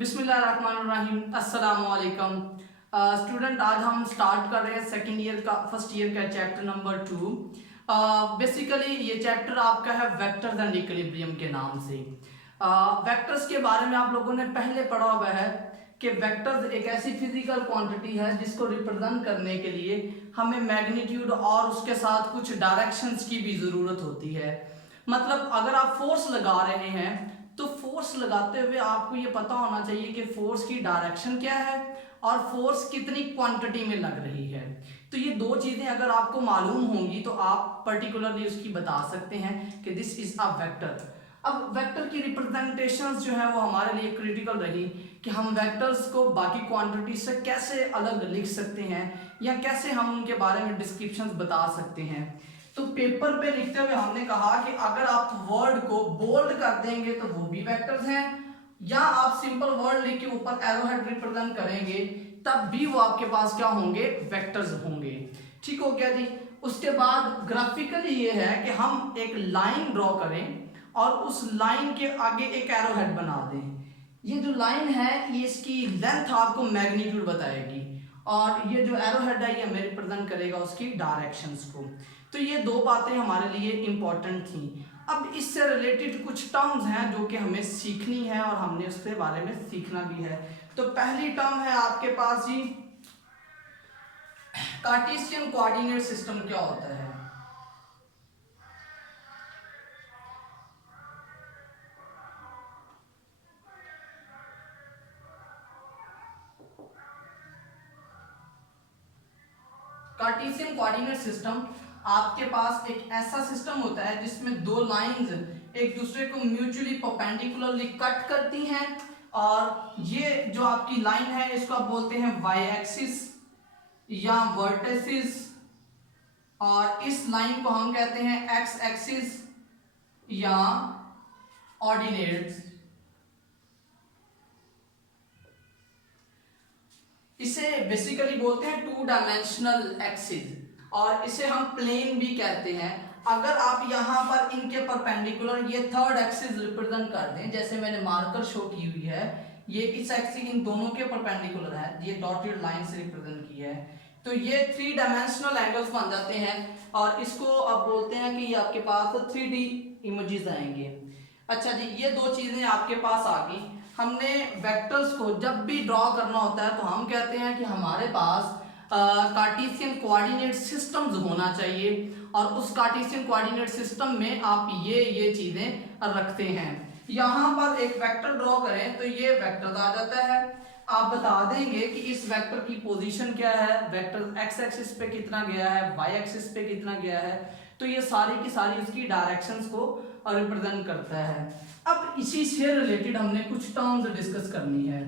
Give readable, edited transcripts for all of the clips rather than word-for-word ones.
बिस्मिल्लाहिर्रहमानिर्रहीम अस्सलाम वालेकुम स्टूडेंट। आज हम स्टार्ट कर रहे हैं सेकेंड ईयर का फर्स्ट ईयर का चैप्टर नंबर 2। बेसिकली ये चैप्टर आपका है वेक्टर्स एंड इक्विलिब्रियम के नाम से। वेक्टर्स के बारे में आप लोगों ने पहले पढ़ा हुआ है कि वेक्टर्स एक ऐसी फिजिकल क्वांटिटी है जिसको रिप्रेजेंट करने के लिए हमें मैग्नीट्यूड और उसके साथ कुछ डायरेक्शंस की भी ज़रूरत होती है। मतलब अगर आप फोर्स लगा रहे हैं तो फोर्स लगाते हुए आपको ये पता होना चाहिए कि फोर्स की डायरेक्शन क्या है और फोर्स कितनी क्वांटिटी में लग रही है। तो ये दो चीज़ें अगर आपको मालूम होंगी तो आप पर्टिकुलरली उसकी बता सकते हैं कि दिस इज अ वेक्टर। अब वेक्टर की रिप्रेजेंटेशंस जो है वो हमारे लिए क्रिटिकल रही कि हम वेक्टर्स को बाकी क्वांटिटी से कैसे अलग लिख सकते हैं या कैसे हम उनके बारे में डिस्क्रिप्शंस बता सकते हैं। तो पेपर पे लिखते हुए हमने कहा कि अगर आप वर्ड को बोल्ड कर देंगे तो वो भी वेक्टर्स हैं, या आप सिंपल वर्ड लिख के ऊपर एरोहेड रिप्रेजेंट करेंगे तब भी वो आपके पास क्या होंगे, वेक्टर्स होंगे। ठीक हो गया जी। उसके बाद ग्राफिकली ये है कि हम एक लाइन ड्रॉ करें और उस लाइन के आगे एक एरोहेड बना दें। ये जो लाइन है ये इसकी लेंथ आपको मैग्नीट्यूड बताएगी और ये जो एरोहेड है ये हमें रिप्रेजेंट करेगा उसकी डायरेक्शंस को। तो ये दो बातें हमारे लिए इंपॉर्टेंट थी। अब इससे रिलेटेड कुछ टर्म्स हैं जो कि हमें सीखनी है और हमने उसके बारे में सीखना भी है। तो पहली टर्म है आपके पास जी, कार्टेशियन कोऑर्डिनेट सिस्टम क्या होता है। कार्टेशियन कोऑर्डिनेट सिस्टम आपके पास एक ऐसा सिस्टम होता है जिसमें दो लाइंस एक दूसरे को म्यूचुअली परपेंडिकुलरली कट करती हैं और ये जो आपकी लाइन है इसको आप बोलते हैं वाई एक्सिस या वर्टिसिस, और इस लाइन को हम कहते हैं एक्स एक्सिस या ऑर्डिनेट्स। इसे बेसिकली बोलते हैं टू डायमेंशनल एक्सिस और इसे हम प्लेन भी कहते हैं। अगर आप यहाँ पर इनके परपेंडिकुलर ये थर्ड एक्सिस रिप्रेजेंट कर दें, जैसे मैंने मार्कर शो की हुई है, ये इस एक्सिस इन दोनों के परपेंडिकुलर है, ये डॉटेड लाइन से रिप्रेजेंट की है, तो ये थ्री डायमेंशनल एंगल्स बन जाते हैं और इसको अब बोलते हैं कि ये आपके पास 3D इमेजेस आएंगे। अच्छा जी, ये दो चीजें आपके पास आ गई। हमने वेक्टर्स को जब भी ड्रॉ करना होता है तो हम कहते हैं कि हमारे पास कार्टेशियन कोऑर्डिनेट सिस्टम्स होना चाहिए और उस कार्टेशियन कोऑर्डिनेट सिस्टम में आप ये चीजें रखते हैं। यहाँ पर एक वेक्टर ड्रॉ करें तो ये वेक्टर आ जाता है। आप बता देंगे कि इस वेक्टर की पोजीशन क्या है, वेक्टर एक्स एक्सिस पे कितना गया है, वाई एक्सिस पे कितना गया है, तो ये सारी की सारी उसकी डायरेक्शंस को रिप्रेजेंट करता है। अब इसी से रिलेटेड हमने कुछ टर्म्स डिस्कस करनी है।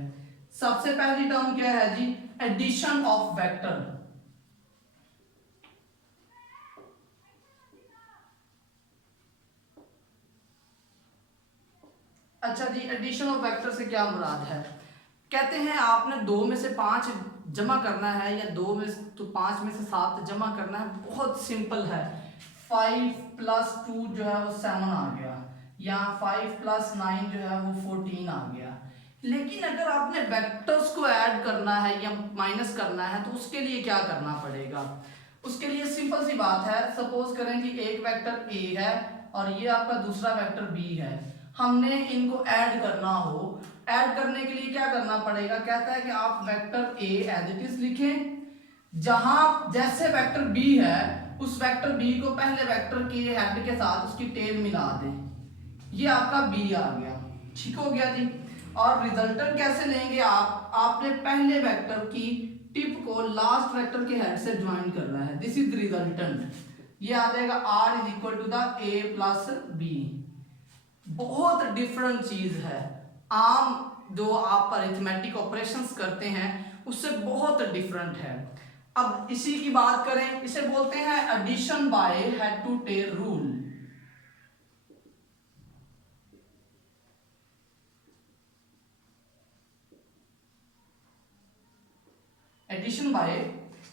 सबसे पहली टर्म क्या है जी, एडिशन ऑफ वेक्टर। अच्छा जी, एडिशन ऑफ वेक्टर से क्या मुराद है, कहते हैं आपने 2 में से 5 जमा करना है या 2 में तो 5 में से 7 जमा करना है, बहुत सिंपल है। 5 + 2 जो है वो 7 आ गया, या 5 + 9 जो है वो 14 आ गया। लेकिन अगर आपने वेक्टर्स को ऐड करना है या माइनस करना है तो उसके लिए क्या करना पड़ेगा। उसके लिए सिंपल सी बात है, सपोज करें कि एक वेक्टर ए है और ये आपका दूसरा वेक्टर बी है, हमने इनको ऐड करना हो, ऐड करने के लिए क्या करना पड़ेगा, कहता है कि आप vector A as it is लिखें, जहां जैसे वेक्टर बी है उस वेक्टर बी को पहले वेक्टर के हेड के साथ उसकी टेल मिला दें, ये आपका बी आ गया। ठीक हो गया जी। और रिजल्टेंट कैसे लेंगे, आपने पहले वेक्टर की टिप को लास्ट वेक्टर के हेड से ज्वाइन करना है, दिस इज रिजल्टेंट। ये आ जाएगा r = a + b। बहुत डिफरेंट चीज है, आम जो आप अरिथमेटिक ऑपरेशंस करते हैं उससे बहुत डिफरेंट है। अब इसी की बात करें, इसे बोलते हैं addition by head to tail rule. Addition by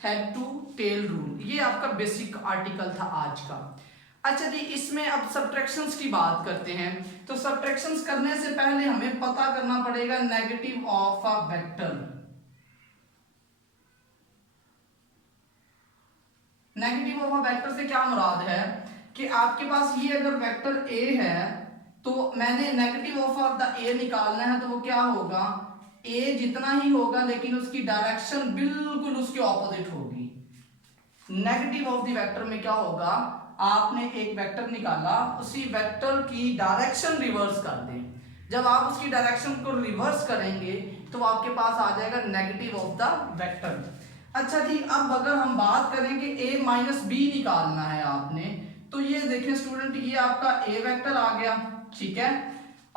head to tail rule, ये आपका बेसिक आर्टिकल था आज का। अच्छा जी, इसमें अब सब्ट्रैक्शंस की बात करते हैं। तो सब्ट्रैक्शंस करने से पहले हमें पता करना पड़ेगा negative of a vector. Negative of a vector से क्या मुराद है कि आपके पास ये अगर वेक्टर ए है तो मैंने नेगेटिव ऑफ द ए निकालना है, तो वो क्या होगा, ए जितना ही होगा लेकिन उसकी डायरेक्शन बिल्कुल उसके ऑपोजिट होगी। नेगेटिव ऑफ द वेक्टर में क्या होगा, आपने एक वेक्टर निकाला, उसी वेक्टर की डायरेक्शन रिवर्स कर दें। जब आप उसकी डायरेक्शन को रिवर्स करेंगे तो आपके पास आ जाएगा नेगेटिव ऑफ द वेक्टर। अच्छा जी, अब अगर हम बात करें कि a माइनस बी निकालना है आपने, तो ये देखें स्टूडेंट, ये आपका a वेक्टर आ गया, ठीक है,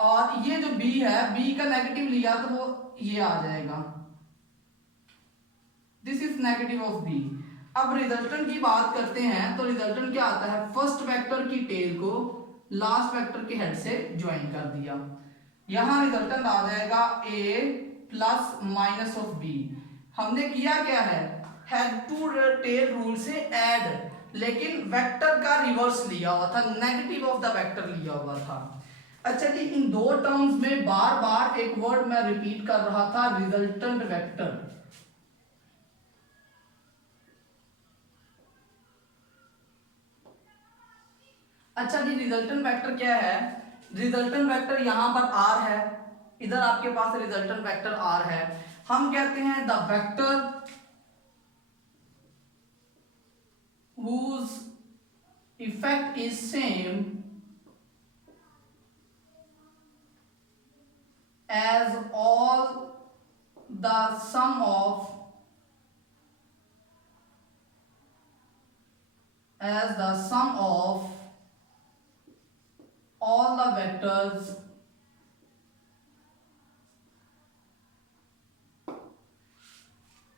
और ये जो b है, b का नेगेटिव लिया तो वो ये आ जाएगा, this is negative of b। अब रिजल्टेंट की बात करते हैं, तो रिजल्टेंट क्या आता है, फर्स्ट वेक्टर की टेल को लास्ट वेक्टर के हेड से ज्वाइन कर दिया। यहां रिजल्टेंट आ जाएगा a plus minus of b। हमने किया क्या है, हेड टू टेल रूल से ऐड, लेकिन वेक्टर का रिवर्स लिया हुआ था, नेगेटिव ऑफ द वेक्टर लिया हुआ था। अच्छा जी, इन दो टर्म्स में बार बार एक वर्ड मैं रिपीट कर रहा था, रिजल्टेंट वेक्टर। अच्छा जी, रिजल्टेंट वेक्टर क्या है, रिजल्टेंट वेक्टर यहां पर r है, इधर आपके पास रिजल्टेंट वेक्टर r है। हम कहते हैं the vector whose effect is same as all the sum of as the sum of all the vectors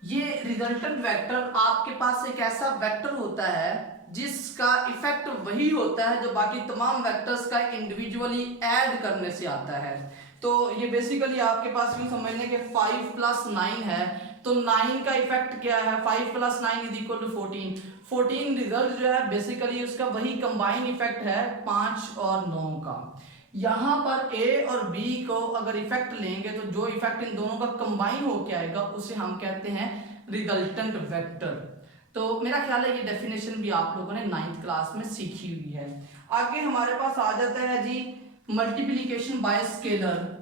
ये रिजल्टेंट वेक्टर आपके पास एक ऐसा वेक्टर होता है जिसका इफेक्ट वही होता है जो बाकी तमाम वेक्टर्स का इंडिविजुअली ऐड करने से आता है। तो ये बेसिकली आपके पास यूं समझ लें कि 5 प्लस 9 है, तो 9 का इफेक्ट क्या है, 5 plus 9 is equal to 14। 14 result जो है बेसिकली उसका वही कंबाइन इफेक्ट है 5 और 9 का। यहाँ पर a और b को अगर इफेक्ट लेंगे तो जो इफेक्ट इन दोनों का कंबाइन होके आएगा उसे हम कहते हैं रिजल्टेंट वेक्टर। तो मेरा ख्याल है ये डेफिनेशन भी आप लोगों ने 9th क्लास में सीखी हुई है। आगे हमारे पास आ जाता है जी मल्टीप्लिकेशन बाय स्केलर।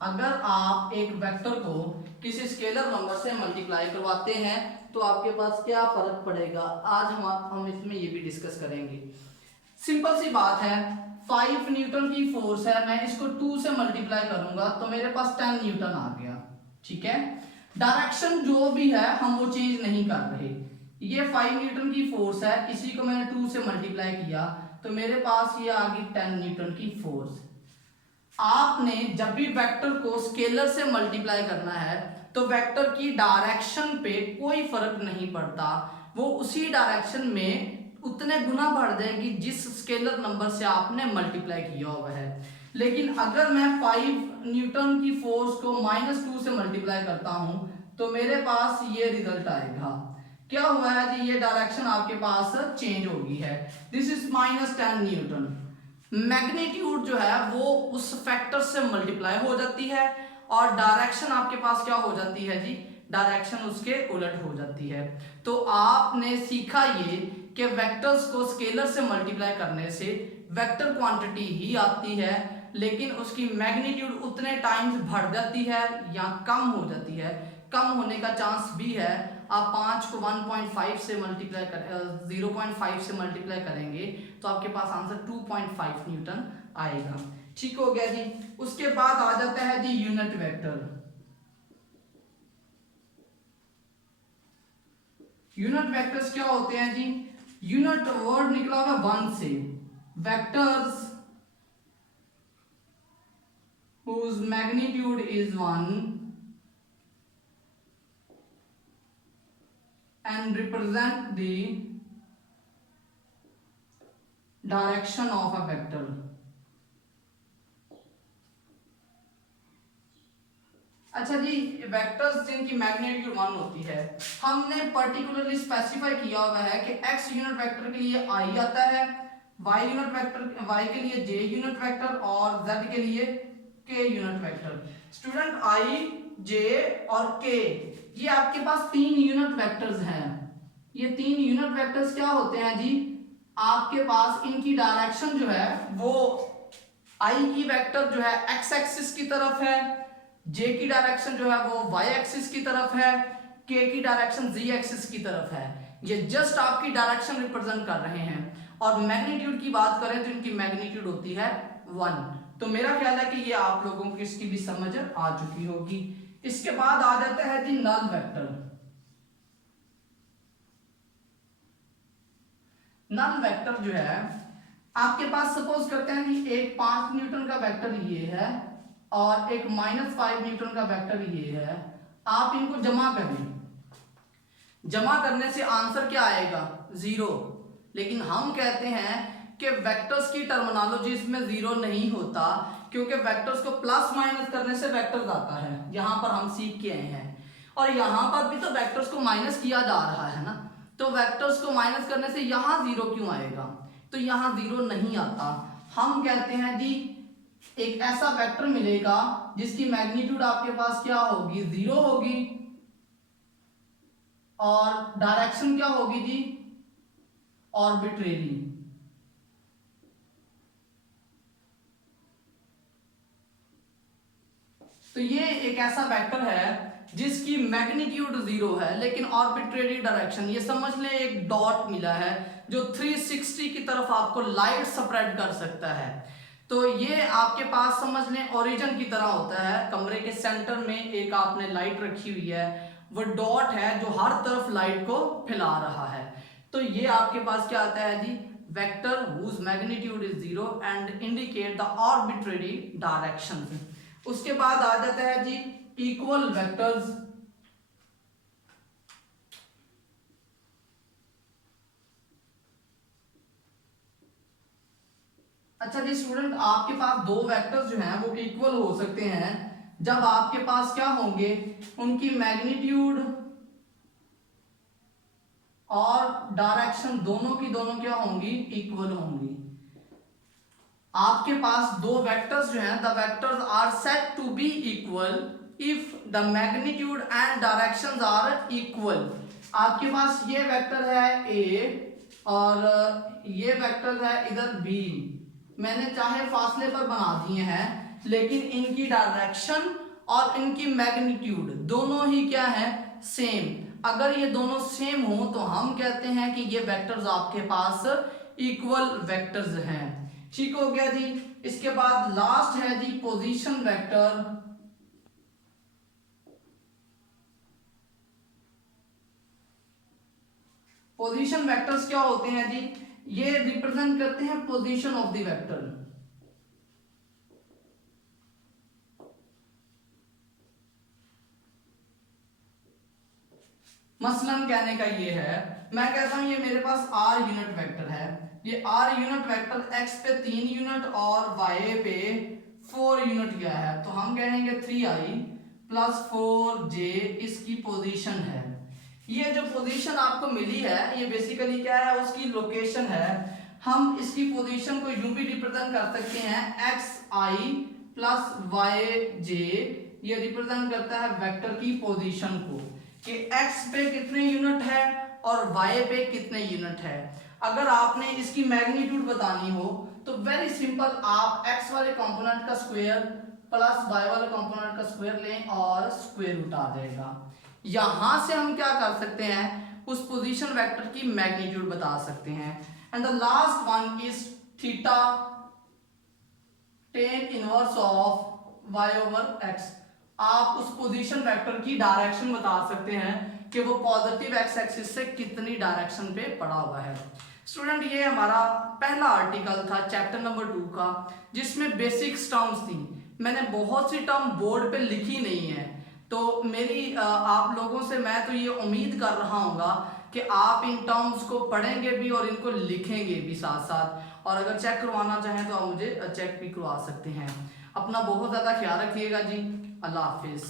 अगर आप एक वेक्टर को किसी स्केलर नंबर से मल्टीप्लाई करवाते हैं तो आपके पास क्या फर्क पड़ेगा, आज हम इसमें ये भी डिस्कस करेंगे। सिंपल सी बात है, 5 न्यूटन की फोर्स है, मैं इसको 2 से मल्टीप्लाई करूंगा तो मेरे पास 10 न्यूटन आ गया, ठीक है। डायरेक्शन जो भी है हम वो चेंज नहीं कर रहे। ये 5 न्यूटन की फोर्स है, इसी को मैंने 2 से मल्टीप्लाई किया तो मेरे पास ये आ गई 10 न्यूटन की फोर्स। आपने जब भी वेक्टर को स्केलर से मल्टीप्लाई करना है तो वेक्टर की डायरेक्शन पे कोई फर्क नहीं पड़ता, वो उसी डायरेक्शन में उतने गुना बढ़ जाएगी जिस स्केलर नंबर से आपने मल्टीप्लाई किया हुआ है। लेकिन अगर मैं 5 न्यूटन की फोर्स को -2 से मल्टीप्लाई करता हूं तो मेरे पास ये रिजल्ट आएगा। क्या हुआ है जी, ये डायरेक्शन आपके पास चेंज होगी है, दिस इज -10 न्यूटन। मैग्नीट्यूड जो है वो उस फैक्टर से मल्टीप्लाई हो जाती है और डायरेक्शन आपके पास क्या हो जाती है जी, डायरेक्शन उसके उलट हो जाती है। तो आपने सीखा ये कि वेक्टर्स को स्केलर से मल्टीप्लाई करने से वेक्टर क्वांटिटी ही आती है लेकिन उसकी मैग्नीट्यूड उतने टाइम्स बढ़ जाती है या कम हो जाती है। कम होने का चांस भी है। आप 5 को 1.5 से मल्टीप्लाई कर 0.5 से मल्टीप्लाई करेंगे तो आपके पास आंसर 2.5 न्यूटन आएगा। ठीक हो गया जी। उसके बाद आ जाता है जी यूनिट वेक्टर। यूनिट वेक्टर्स क्या होते हैं जी, यूनिट वर्ड निकला हुआ 1 से, vectors whose magnitude is 1 and represent the direction of a vector। अच्छा जी, वेक्टर्स जिनकी मैग्नीट्यूड 1 होती है, हमने पर्टिकुलरली स्पेसिफाई किया हुआ है कि x यूनिट वेक्टर के लिए i आता है, y यूनिट वेक्टर y के लिए j यूनिट वेक्टर और z के लिए k unit vector. Student i, j और k ये आपके पास 3 यूनिट वेक्टर्स हैं। ये 3 यूनिट वेक्टर्स क्या होते हैं जी? आपके पास इनकी डायरेक्शन जो है वो i की वेक्टर जो है x एक्सिस की तरफ है, j की डायरेक्शन जो है वो y एक्सिस की तरफ है, k की डायरेक्शन z एक्सिस की तरफ है। ये जस्ट आपकी डायरेक्शन रिप्रेजेंट कर रहे हैं। और मैग्नीट्यूड की बात करें तो इनकी मैग्नीट्यूड होती है 1। तो मेरा ख्याल है कि ये आप लोगों को इसकी भी समझ आ चुकी होगी। इसके बाद आ जाता है जी नल वेक्टर। नल वेक्टर जो है आपके पास, सपोज करते हैं कि एक 5 न्यूटन का वेक्टर ये है और एक -5 न्यूटन का वेक्टर ये है। आप इनको जमा करें, जमा करने से आंसर क्या आएगा? 0। लेकिन हम कहते हैं कि वेक्टर्स की टर्मिनोलॉजीज में 0 नहीं होता, क्योंकि वेक्टर्स को प्लस माइनस करने से वेक्टर्स आता है। यहां पर हम सीख के आए हैं और यहां पर भी तो वेक्टर्स को माइनस किया जा रहा है ना, तो वेक्टर्स को माइनस करने से यहां 0 क्यों आएगा? तो यहां 0 नहीं आता। हम कहते हैं जी एक ऐसा वेक्टर मिलेगा जिसकी मैग्नीट्यूड आपके पास क्या होगी? 0 होगी और डायरेक्शन क्या होगी जी? आर्बिट्रेरी। तो ये एक ऐसा वेक्टर है जिसकी मैग्नीट्यूड 0 है लेकिन आर्बिट्रेरी डायरेक्शन, ये समझ ले एक डॉट मिला है जो 360 की तरफ आपको लाइट स्प्रेड कर सकता है। तो ये आपके पास समझ लें ओरिजिन की तरह होता है। कमरे के सेंटर में एक आपने लाइट रखी हुई है, वो डॉट है जो हर तरफ लाइट को फैला रहा है। तो ये आपके पास क्या आता है जी? Vector whose magnitude is 0 and indicate the arbitrary directions। उसके बाद आ जाता है जी इक्वल वेक्टर्स। अच्छा जी स्टूडेंट, आपके पास दो वेक्टर्स जो हैं वो इक्वल हो सकते हैं जब आपके पास क्या होंगे? उनकी मैग्नीट्यूड और डायरेक्शन दोनों की दोनों क्या होंगी? इक्वल होंगी। आपके पास दो वेक्टर्स जो हैं, the vectors are said to be equal if the magnitude and directions are equal. आपके पास ये वेक्टर है ए और ये वेक्टर है इधर बी। मैंने चाहे फासले पर बना दिए हैं लेकिन इनकी डायरेक्शन और इनकी मैग्नीट्यूड दोनों ही क्या है? सेम। अगर ये दोनों सेम हो तो हम कहते हैं कि ये वेक्टर्स आपके पास इक्वल वेक्टर्स हैं। ठीक हो गया जी। इसके बाद लास्ट है जी पोजीशन वेक्टर। पोजीशन वेक्टर्स क्या होते हैं जी? ये रिप्रेजेंट करते हैं पोजीशन ऑफ द वेक्टर। मसलन कहने का ये है, मैं कहता हूं ये मेरे पास r यूनिट वेक्टर है। ये r यूनिट वेक्टर x पे 3 यूनिट और y पे 4 यूनिट गया है, तो हम कहेंगे 3i प्लस 4j इसकी पोजीशन है। ये जो पोजीशन आपको मिली है ये बेसिकली क्या है? उसकी लोकेशन है। हम इसकी पोजीशन को यूं भी रिप्रेजेंट कर सकते हैं xi प्लस yj। ये रिप्रेजेंट करता है वेक्टर की पोजीशन को कि x पे कितने यूनिट है और y पे कितने यूनिट है। अगर आपने इसकी मैग्नीट्यूड बतानी हो तो वेरी सिंपल, आप x वाले कंपोनेंट का स्क्वायर प्लस y वाले कंपोनेंट का स्क्वायर लें और स्क्वायर रूट आ जाएगा। यहां से हम क्या कर सकते हैं? उस पोजीशन वेक्टर की मैग्नीट्यूड बता सकते हैं। And the last one is theta tan inverse of y over x। आप उस पोजीशन वेक्टर की डायरेक्शन बता सकते हैं कि वो पॉजिटिव x एक्सिस से कितनी डायरेक्शन पे पड़ा हुआ है। स्टूडेंट, ये हमारा पहला आर्टिकल था चैप्टर नंबर 2 का, जिसमें बेसिक्स टर्म्स थी। मैंने बहुत सी टर्म बोर्ड पे लिखी नहीं है, तो मेरी आप लोगों से मैं तो ये उम्मीद कर रहा हूँगा कि आप इन टर्म्स को पढ़ेंगे भी और इनको लिखेंगे भी साथ साथ। और अगर चेक करवाना चाहें तो आप मुझे चेक भी करवा सकते हैं। अपना बहुत ज़्यादा ख्याल रखिएगा जी। अल्लाह हाफिज़।